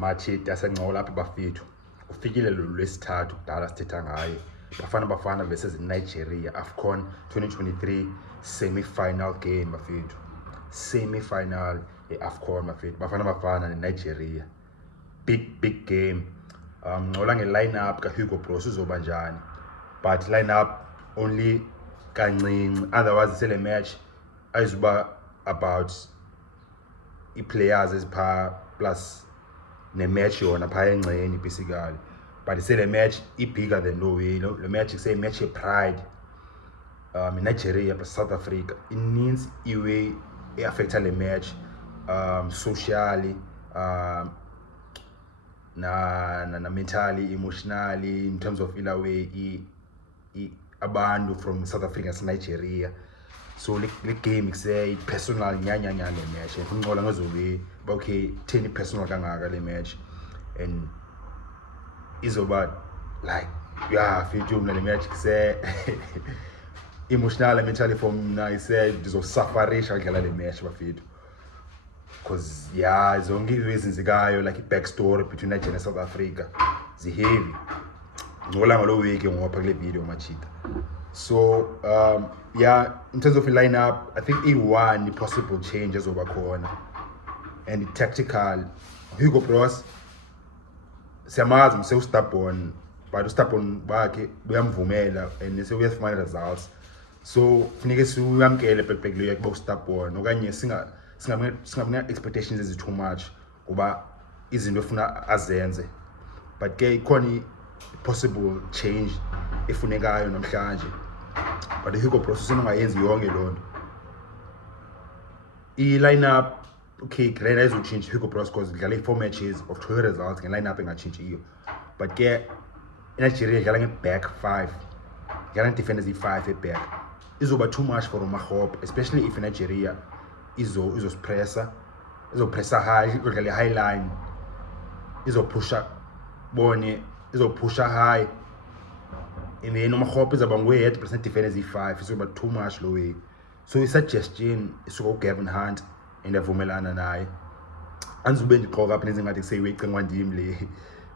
Machita sencola lapha bafethu ufikile lolwesithathu kudala sithetha ngaye Bafana Bafana versus Nigeria Afcon 2023 semi-final game bafethu semi-final Afcon bafethu Bafana Bafana neNigeria big game ngola nge-lineup Hugo Broos uzoba njani but lineup only kancinci otherwise sele match ayizuba about i-players ezipha plus ne-match yona phaya engceni basically but sele match bigger than no way le match say match pride Nigeria plus South Africa it means iway affecta le match socially na mentally emotionally in terms of ila way abantu from South Africa to Nigeria. So the game say personal nyanya le match and ngola ngazobe okay 10 personal kangaka le match and izoba like yeah feel le match say emotional and mentally from na say dizosufferisha ngala le match bafethu because yeah zonke izenzikayo like backstory between Nigeria and South Africa heavy ngola ngalo week ngoba kule video machita. So yeah, in terms of the lineup, I think the possible changes over corner and the tactical Hugo Broos siyamazi mse stubborn but stubborn bakhe uyamvumela and se uyafumana results so funeke siyamkele bhekbhekle yakuba stubborn okanye singamna expectations is too much kuba izinto efuna azenze but ke ikhona possible change efunekayo namhlanje but Hugo Broos usengayenzi yonke lonto i-lineup okay great ayizochange Hugo Broos because idlala 4 matches of 2 results nge-lineup engachange iyo but ke Nigeria idlala nge-back 5 idlala defenders i-5 e-back izoba too much for Morocco especially if Nigeria izopressa high idlala high line izopusha high and then Morocco is about 8% defenders i-5 so about too much low way so i-suggestion is go Gavin Hunt and avumelana naye anzube ndiqoka apha nenze ngathi kuseyiwecinga ndim le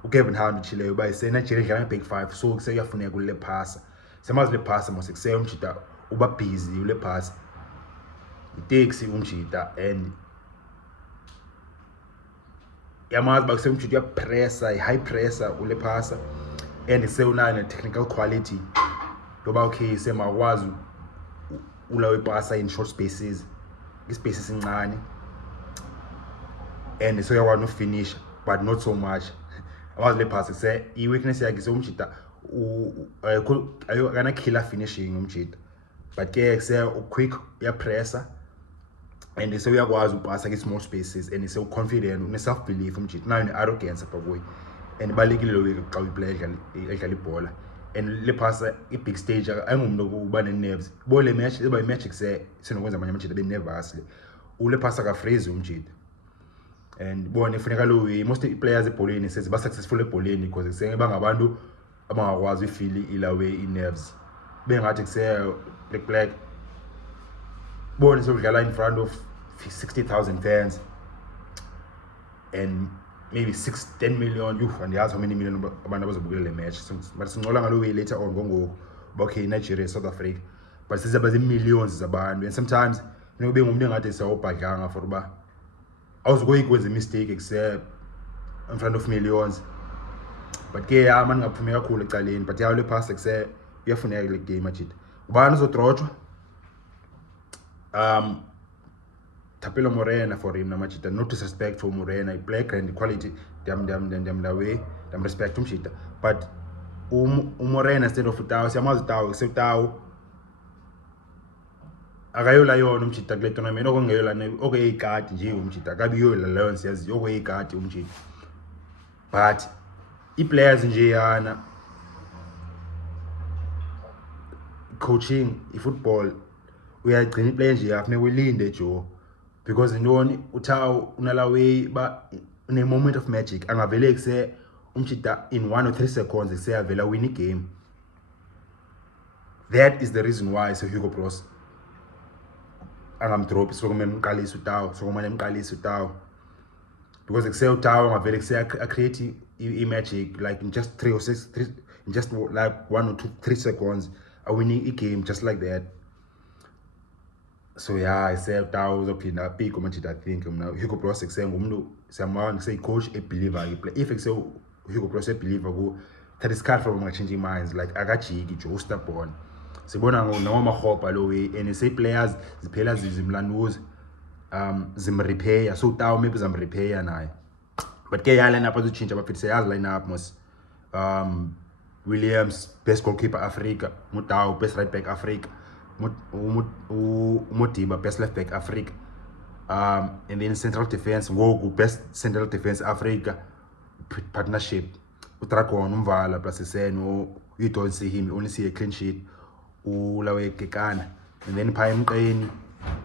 uGavin Hunt uchileyo uba Nigeria idlala nge-back 5 so kuseyafuneka ule pass semazi le pass mose kuseyo umjita uba busy ule pass itaxi umjita and yamazi ba kuseyo umjita pressure high pressure ule pass and sewunayo technical quality loba okay semakwazi ulawe pasa in short spaces ispaces incane and so yakwazi no finish but not so much awazi le pass se I weakness yakhe somjita ayokana killer finishing umjita but ke se quick ya pressure and so uyakwazi upasa ke small spaces and so confident une self belief umjita nayo ne arrogance apha kuye and balekile lo week xa uyiplay edlala ibhola and le pass big stage ayingumuntu kuba ne nerves bo le match iba i-magic senokwenza amanye amajita be-nervous le ule pass ka freeze umjita and bone funeka lo way most players ebholeni seziba successful ebholeni because kusenge bangabantu abangakwazi ifeel ila way i-nerves bengathi kuse black bone sokudlala in front of 60,000 fans and maybe 10 million and how many million abantu abazobukela le match so but sincola ngalo way later on ngoku okay Nigeria South Africa but sizaba millions zabantu and sometimes ube ngumuntu engathi sawubhadlanga for uba awuzoyikwenza mistake except in front of millions but ke manje ngaphumi kakhulu ecaleni but yawo le pass except uyafuneka le game ajita ubani uzodrojwa Tapelo Morena for him namachita no disrespect for Morena black and quality them the way them respect umshita but Morena instead of utawo siyamazi utawo setawo akayola yona umshita kule tournament okungeyola okuyikati nje umshita akabiyola leyo siyazi okuyikati umshita but i-players nje yana coaching i-football uyagcina i-player nje yafuneka ulinde jo because intoni utawo unala way ba in moment of magic angavele kuse umchita in 1 or 3 seconds iseyavela win game. That is the reason why so Hugo Broos angamdrop sokumele umqalisa utawo because kuseo tawo ngavele kusea create magic like in just 3 or 6 in just like 1 or 2 3 seconds are winning a game just like that. So yeah, I say tawo uzophinda pick Manchester. I think Hugo Broos kusengumuntu siyamanga say coach a believer if kuseo Hugo Broos a believer go that is card from changing minds like akajiki jo stubborn sibona noma khopa lo way and say players ziphela zimlanduza zimrepair so tawo maybe zamrepair naye but ke yale napha zochinja bafitse yazi line up mos Williams best goalkeeper Africa, Mutawo best right back Africa, Modiba best left back Africa, and then central defense Ngoku best central defense Africa partnership uTragon Umvala plus Seno. You don't see him, you only see a clean sheet ulawe Kekana, and then pha emqeni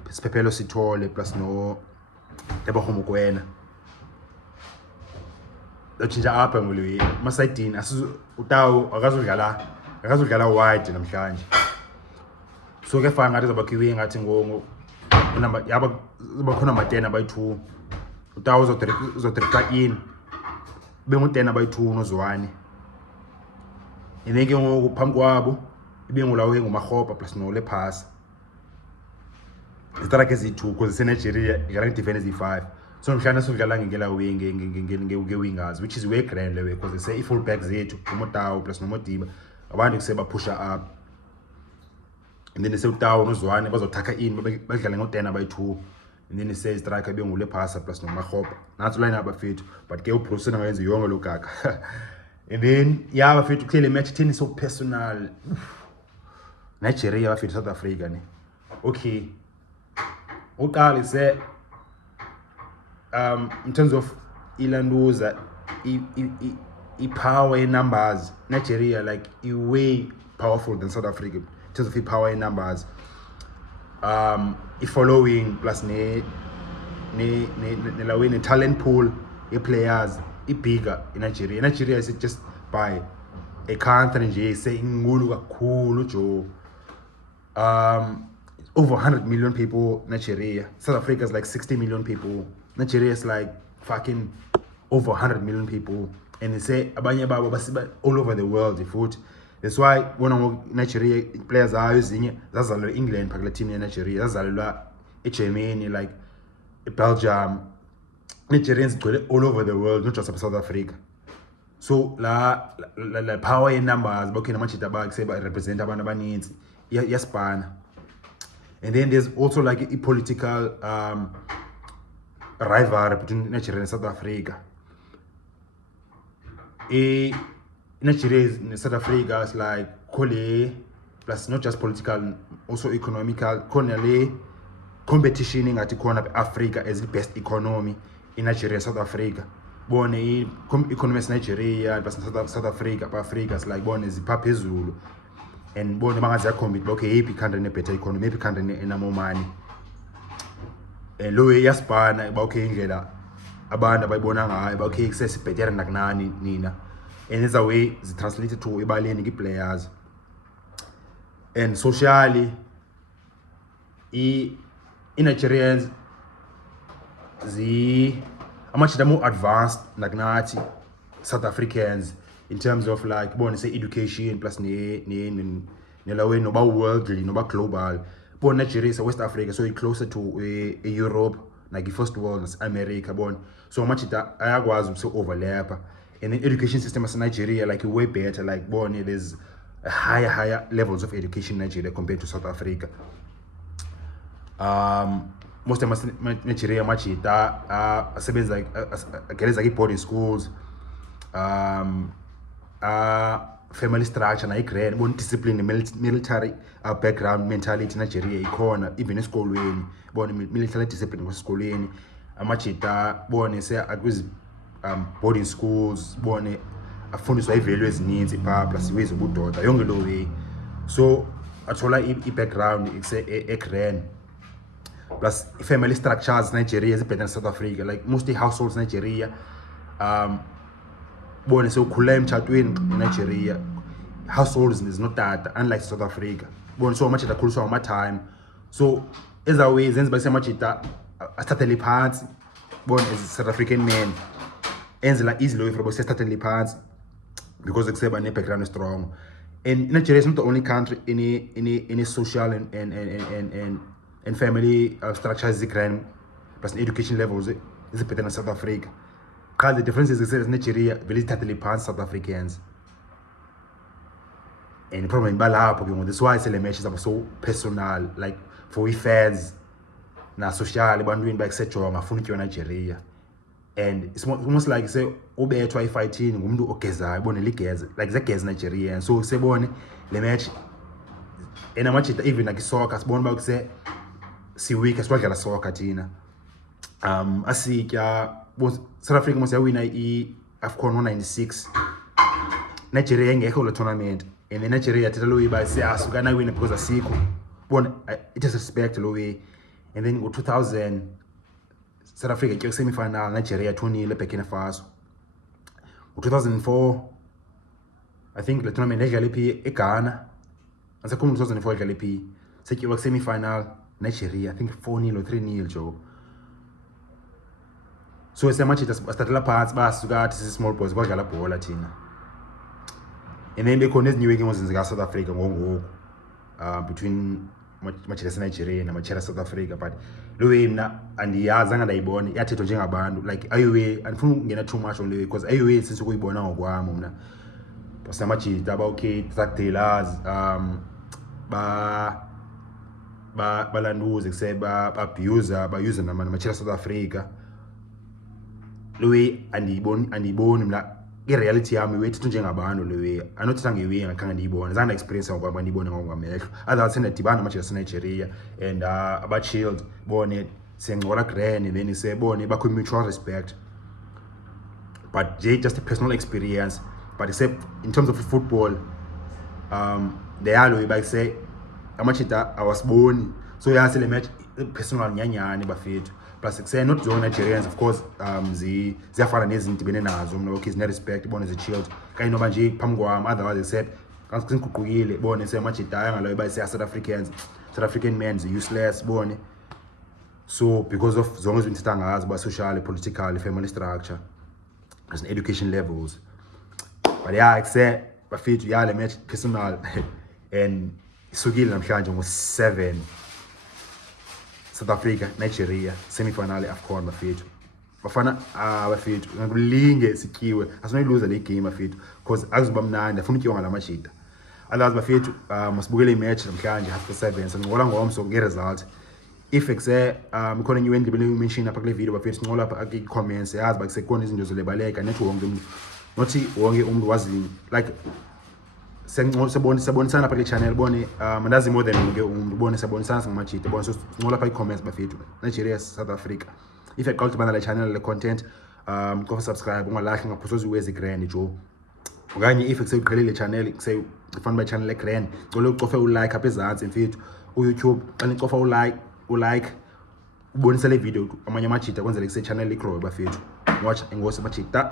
Siphephelo Sithole plus no Tebogo Mokoena lochinja apha ngolwe masayidini utawo akazodlala wide namhlanje so ke fanga ngathi zabakhiwe ngathi ngo number yaba bakhona ama10 abayi2 utawo uzodrika in bengu10 abayi2 nozwane ineke ngoku phambi kwabo ibengulawe ngumakhopa plus no le pass istrike ezi2 because Nigeria igara defense ezi5 so mhlawumbe sodlala ngengela wingers which is way grand lewe because they say full back zethu uMotawo plus noModiba abantu kuseba pusher up and then they say uTawo nozwane bazothaka in badlala ngo10 abayi2 and then they say striker bengule passer plus noMakhopa nathi line up bafethu but ke uBroos ngayenza yonke lo gaga and then yeah bafethu clearly match 10 so personal Nigeria bafethu South Africa ne okay uqala say in terms of ilanduza power in numbers Nigeria like way powerful than South Africa in terms of power in numbers following plus ne talent pool players bigger in Nigeria is just by a country nje say inkulu kakhulu jo over 100 million people Nigeria. South Africa is like 60 million people. Nigeria is like fucking over 100 million people. And they say abanye babo basiba all over the world the foot. That's why when Nigeria players are using zazalwa England phakla team ya Nigeria, zazalwa Germany like Belgium. Nigerians go all over the world, not just South Africa. So la power in numbers bakhe namachita bag say ba represent abantu abaninzi yaspan. And then there's also like a political rivalry between Nigeria and South Africa. Nigeria and South Africa is like Kole, plus not just political, also economical. Konale competition in Africa as the best economy in Nigeria and South Africa. Born economy Nigeria, plus South Africa, Africa is like born as Pape Zulu. And born the compete okay, every country a better economy, every country in more money. And low yaspana okay ngela abantu abayibona ngayo okay access better nakunani nina. And it's a way it's translated to ibaleni players. And socially in Nigerians much more advanced nakunati South Africans in terms of like born say education plus lawe no ba worldly no ba global. Born Nigeria is West Africa, so it's closer to Europe, like the first world is America. Born so much that I was so overlap. And the education system as Nigeria like way better. Like born there's higher levels of education in Nigeria compared to South Africa. Most of Nigeria much sebenza like boarding schools. Family structure na igrand bon discipline military background mentality Nigeria ikhona even esikolweni bona military discipline kwesikolweni amachita bone se akwiz boarding schools bone afundiswa ivalue ezininzi pha plus iways ubudoda yonke lo way so athola background egrand plus family structures Nigeria is better than South Africa like mostly households Nigeria born so khula emtshatweni in Nigeria households is not that unlike South Africa born so much that khuliswa time so as always zenza base machita asithathele phansi born as a South African man enzela easily way for both starting pants because except ne background is strong. And Nigeria is not the only country in a social and family structure is grand, but education levels is better than South Africa. Because the difference is that Nigeria very totally past South Africans. And the problem is that's why the matches are so personal, like for we fans, na social, bandwin by etc. Mafuniki Nigeria. And it's almost like say obe try fighting ngumuntu ogeza ibone ligeza like zegeza Nigeria, and so sebone le match ena match even like soccer sibone ba kuse si week aswagala soccer tina asitya South Africa must win I Afcon 196 Nigeria ngekho le tournament, and the Nigeria thetha lo iba se asukana win because asikho bona it is respect lo way. And then in 2000 South Africa ke semi-final Nigeria 2-0 Burkina Faso. In 2004 I think the tournament edlala phi eGhana. Asekhona 2004 edlala phi sekyiwa semi-final Nigeria I think 4-0 or 3-0 Joe. So semachi startela phansi basuka athi small boys badlala bhola thina. And then bekhona ezinye games zenzeka South Africa ngoku between Manchester Nigeria na Manchester South Africa, but lo way mina andiyazanga ndayibona iyathethwa njengabantu like aywe andifuna ungena too much on le way because aywe since ukuyibona ngokwami mina basamajita ba okay tacticians balanduze kuseba abuse use na Manchester South Africa lo way andiyiboni mina reality yami wethu njengabantu le way anothi sangiwe ngakhange ndiyibone zanga experience ngokwami ndiyibone ngokwamehlo otherwise sendidibana Manchester Nigeria and aba chilled bone sengcola grand, and then sebone bakho mutual respect, but just a personal experience. But except in terms of football the yalo ba say amachita I was born so yasele match personal nyanyane bafethu. Plus say not the Nigerians of course ziyafana nezinto bene nazo mina okay zine respect bone zichilled kanye noba nje phambi kwami, otherwise they said kansikugqukile bone semajita ngalo ba say South African men is useless bone. So because of zonke izinto sithangazi ba social, political, family structure as education levels, but yeah except bafethu yale match personal and isukile namhlanje ngo-7 South Africa Nigeria semi-final Afcon bafethu bafana bafethu ngakulinge sikhiwe asinoyiluza le game bafethu because akuzoba mnandi afuna ukyiwa ngala mashita. Otherwise bafethu masibukele imatch namhlanje 7:30 sincola ngomso nge-result. If exe ikhona enye indlela bele-mention apha kule video bafethu sincola apha kwi-comments yazi bakusekhona izinto zolebaleka nethi wonke umuntu nothi wonke umuntu wazi like sabonisana apha kule channel bone mandazi more than wonke umuntu bone sabonisana singamajita bone so sincola apha i-comments bafethu Nigeria South Africa. If you call to bana le channel le content go subscribe ungalahli ngaphosoza uwezi grand jo okanye if sekuqhelile le channel kusefana ba channel le grand ngicela ucofe ulike apha ezantsi mfethu uYouTube xa nicofa ulike ubonisa le video amanye amajita kwenzele kuse channel igrow bafethu watch engosi amajita.